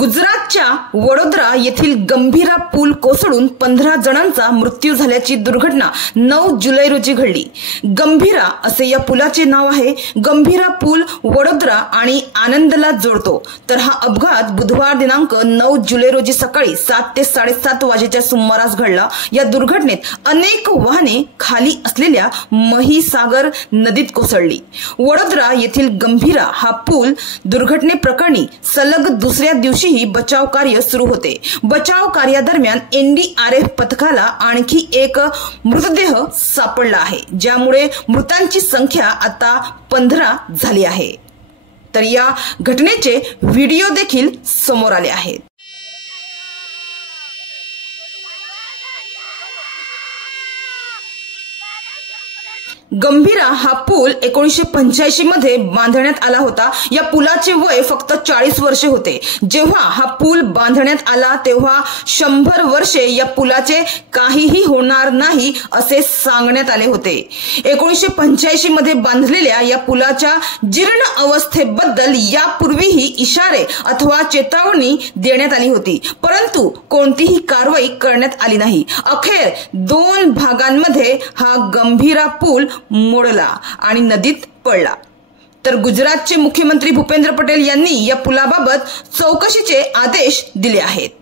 गुजरातच्या वडोदरा येथील गंभीरा पूल कोसळून 15 जणांचा मृत्यू झाल्याची दुर्घटना 9 जुलै रोजी घडली। गंभीरा असे या पुलाचे नाव आहे। गंभीरा पूल वडोदरा आणि आनंदला जोडतो। तर हा अपघात बुधवार दिनांक 9 जुलै रोजी सकाळी 7 ते 7:30 वाजेच्या सुमारास घडला। या दुर्घटनेत अनेक वाहने खाली असलेल्या महिसागर नदीत कोसळली। वडोदरा येथील गंभीरा हा पूल दुर्घटनेप्रकरणी सलग दुसऱ्या दिवशीही बचाव कार्य सुरू होते। बचाव कार्यादरम्यान एनडीआरएफ पथकाला आणखी एक मृतदेह सापडला आहे, ज्यामुळे मृतांची संख्या आता 15 झाली आहे। तर या घटनेचे व्हिडिओ देखील समोर आले आहेत। गंभीरा हा पूल 1985 मध्ये बांधण्यात आला होता। या पुलाचे वय फक्त 40 वर्षे होते। जेव्हा हा पूल बांधण्यात आला तेव्हा 100 वर्षे या पुलाचे काहीही होणार नाही असे सांगण्यात आले होते। 1985 मध्ये बांधलेल्या या पुलाच्या जीर्ण अवस्थेबद्दल यापूर्वीही इशारे अथवा चेतावणी देण्यात आली होती, परंतु कोणतीही कारवाई करण्यात आली नाही। अखेर 2 भागांमध्ये हा गंभीरा पूल मोडला आणि नदीत पडला। तर गुजरातचे मुख्यमंत्री भूपेंद्र पटेल यांनी या पुलाबाबत चौकशीचे आदेश दिले आहेत।